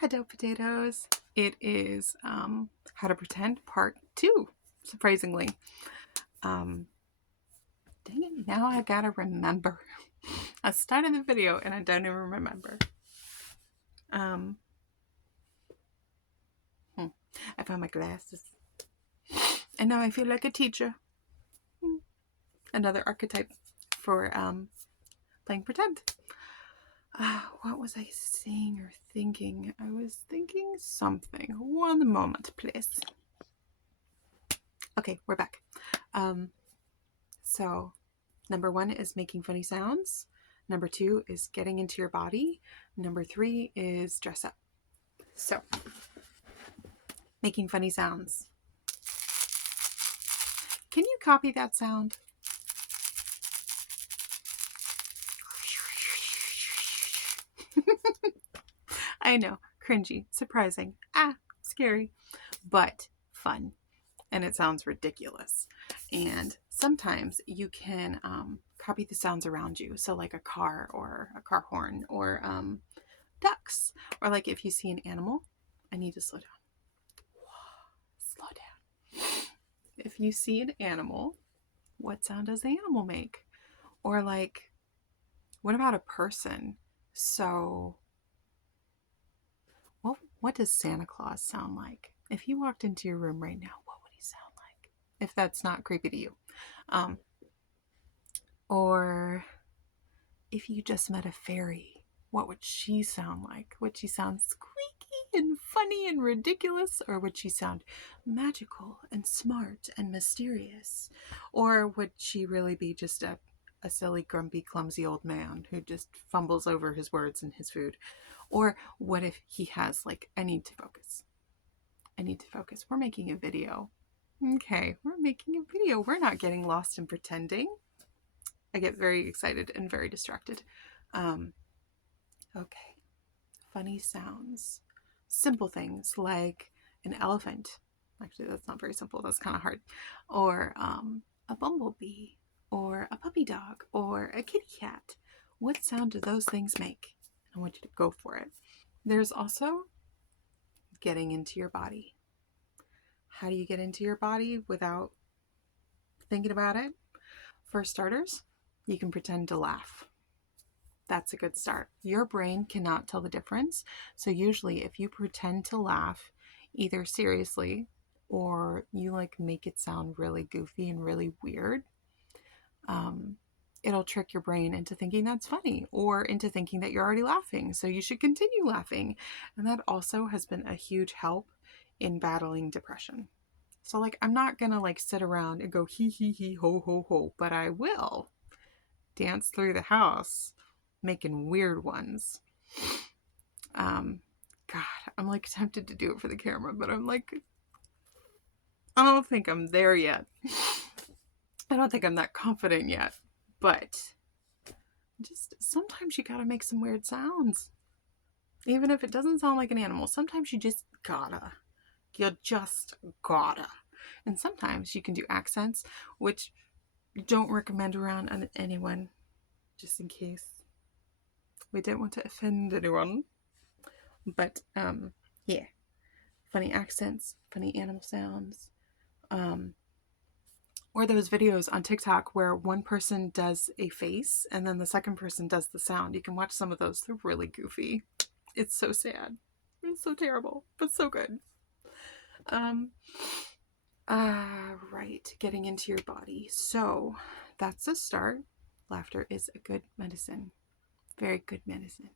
Hello, potatoes. It is How to Pretend Part 2, surprisingly. Dang it, now I gotta remember. I started the video and I don't even remember. Um, I found my glasses. And now I feel like a teacher. Another archetype for playing pretend. What was I saying or thinking? I was thinking something. One moment, please. Okay, we're back. So number 1 is making funny sounds. Number 2 is getting into your body. Number 3 is dress up. So, making funny sounds. Can you copy that sound? I know, cringy, surprising, scary, but fun. And it sounds ridiculous. And sometimes you can copy the sounds around you. So, like a car or a car horn or ducks. Or like if you see an animal, I need to slow down. Slow down. If you see an animal, what sound does the animal make? Or like, what about a person? So, what does Santa Claus sound like? If he walked into your room right now, what would he sound like? If that's not creepy to you. Or if you just met a fairy, what would she sound like? Would she sound squeaky and funny and ridiculous? Or would she sound magical and smart and mysterious? Or would she really be just a silly, grumpy, clumsy old man who just fumbles over his words and his food? Or what if he has, like, I need to focus. I need to focus. We're making a video. Okay, we're making a video. We're not getting lost in pretending. I get very excited and very distracted. Okay. Funny sounds. Simple things like an elephant. Actually, that's not very simple. That's kind of hard. Or a bumblebee. Or a puppy dog. Or a kitty cat. What sound do those things make? I want you to go for it. There's also getting into your body. How do you get into your body without thinking about it? For starters, you can pretend to laugh. That's a good start. Your brain cannot tell the difference. So usually if you pretend to laugh, either seriously or you like make it sound really goofy and really weird, it'll trick your brain into thinking that's funny or into thinking that you're already laughing. So you should continue laughing. And that also has been a huge help in battling depression. So like, I'm not going to like sit around and go hee hee hee ho ho ho, but I will dance through the house making weird ones. God, I'm like tempted to do it for the camera, but I'm like, I don't think I'm there yet. I don't think I'm that confident yet, but just sometimes you gotta make some weird sounds. Even if it doesn't sound like an animal, sometimes you just gotta. You just gotta. And sometimes you can do accents, which don't recommend around anyone, just in case. We don't want to offend anyone. But yeah, funny accents, funny animal sounds, or those videos on TikTok where one person does a face and then the second person does the sound. You can watch some of those. They're really goofy. It's so sad. It's so terrible, but so good. Right, getting into your body. So that's a start. Laughter is a good medicine. Very good medicine.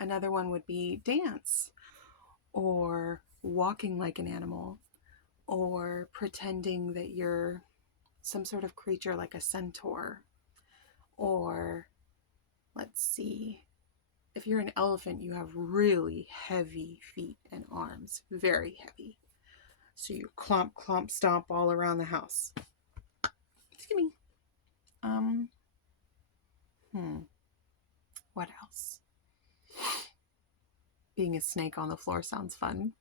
Another one would be dance or walking like an animal or pretending that you're some sort of creature like a centaur. Or let's see, if you're an elephant, you have really heavy feet and arms, very heavy. So you clomp, clomp, stomp all around the house. Excuse me. What else? Being a snake on the floor sounds fun.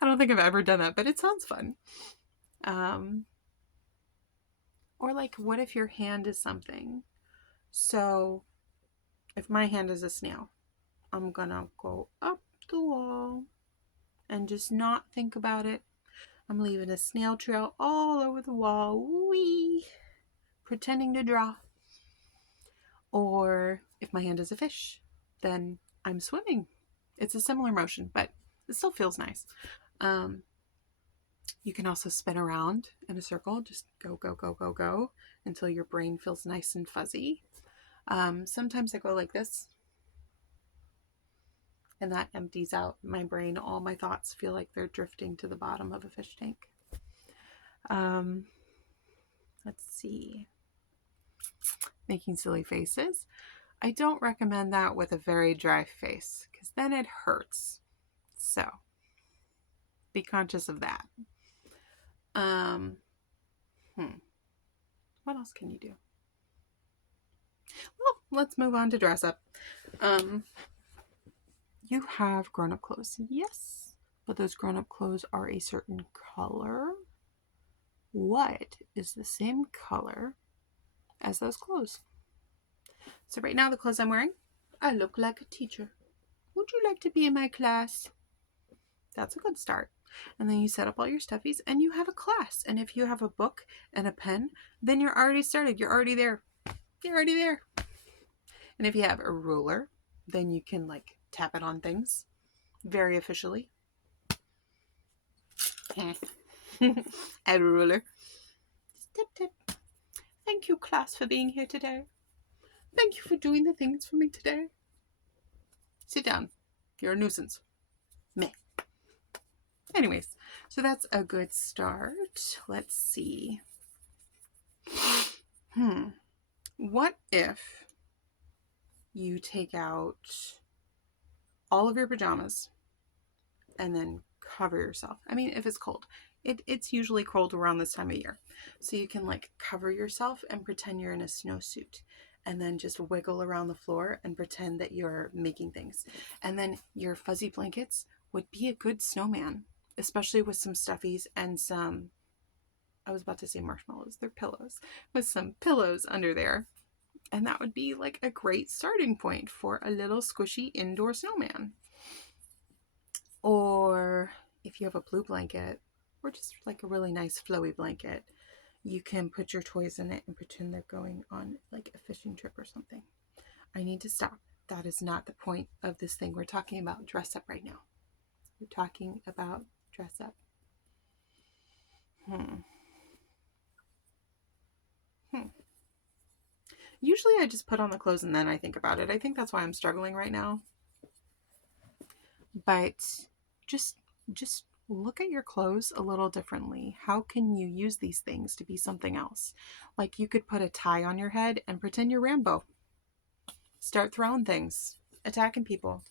I don't think I've ever done that, but it sounds fun. Or like, what if your hand is something? So if my hand is a snail, I'm gonna go up the wall and just not think about it. I'm leaving a snail trail all over the wall, wee, pretending to draw. Or if my hand is a fish, then I'm swimming. It's a similar motion, but it still feels nice. You can also spin around in a circle, just go, go, go, go, go, until your brain feels nice and fuzzy. Sometimes I go like this, and that empties out my brain. All my thoughts feel like they're drifting to the bottom of a fish tank. Let's see. Making silly faces. I don't recommend that with a very dry face, because then it hurts. So be conscious of that. What else can you do? Well, let's move on to dress up. You have grown-up clothes, yes, but those grown-up clothes are a certain color. What is the same color as those clothes? So right now, the clothes I'm wearing, I look like a teacher. Would you like to be in my class? That's a good start. And then you set up all your stuffies and you have a class. And if you have a book and a pen, then you're already started. You're already there. You're already there. And if you have a ruler, then you can like tap it on things very officially. A ruler. Tip, tip. Thank you, class, for being here today. Thank you for doing the things for me today. Sit down. You're a nuisance. Meh. Anyways, so that's a good start. Let's see. What if you take out all of your pajamas and then cover yourself? I mean, if it's cold. It's usually cold around this time of year. So you can like cover yourself and pretend you're in a snowsuit. And then just wiggle around the floor and pretend that you're making things. And then your fuzzy blankets would be a good snowman, especially with some stuffies and some, I was about to say marshmallows, they're pillows, with some pillows under there. And that would be like a great starting point for a little squishy indoor snowman. Or if you have a blue blanket, or just like a really nice flowy blanket, you can put your toys in it and pretend they're going on like a fishing trip or something. I need to stop. That is not the point of this thing. We're talking about dress up right now. We're talking about dress up. Usually I just put on the clothes and then I think about it. I think that's why I'm struggling right now. But just look at your clothes a little differently. How can you use these things to be something else? Like you could put a tie on your head and pretend you're Rambo. Start throwing things, attacking people,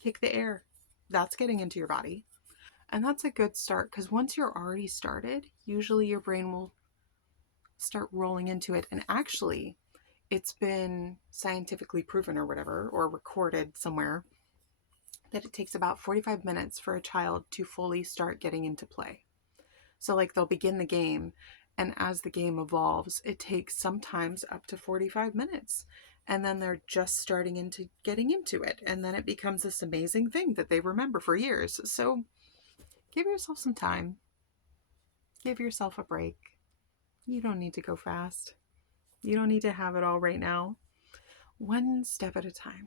kick the air. That's getting into your body. And that's a good start, because once you're already started, usually your brain will start rolling into it. And actually, it's been scientifically proven or whatever, or recorded somewhere, that it takes about 45 minutes for a child to fully start getting into play. So like they'll begin the game, and as the game evolves, it takes sometimes up to 45 minutes. And then they're just starting into getting into it. And then it becomes this amazing thing that they remember for years. So give yourself some time. Give yourself a break. You don't need to go fast. You don't need to have it all right now. One step at a time.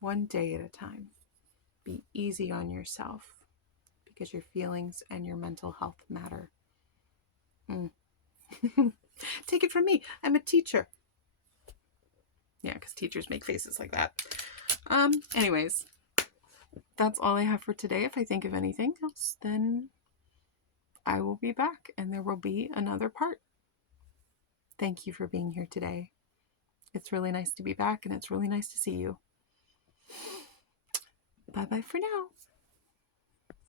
One day at a time. Be easy on yourself, because your feelings and your mental health matter. Take it from me. I'm a teacher. Yeah, because teachers make faces like that. Anyways, that's all I have for today. If I think of anything else, then I will be back and there will be another part. Thank you for being here today. It's really nice to be back and it's really nice to see you. Bye-bye for now.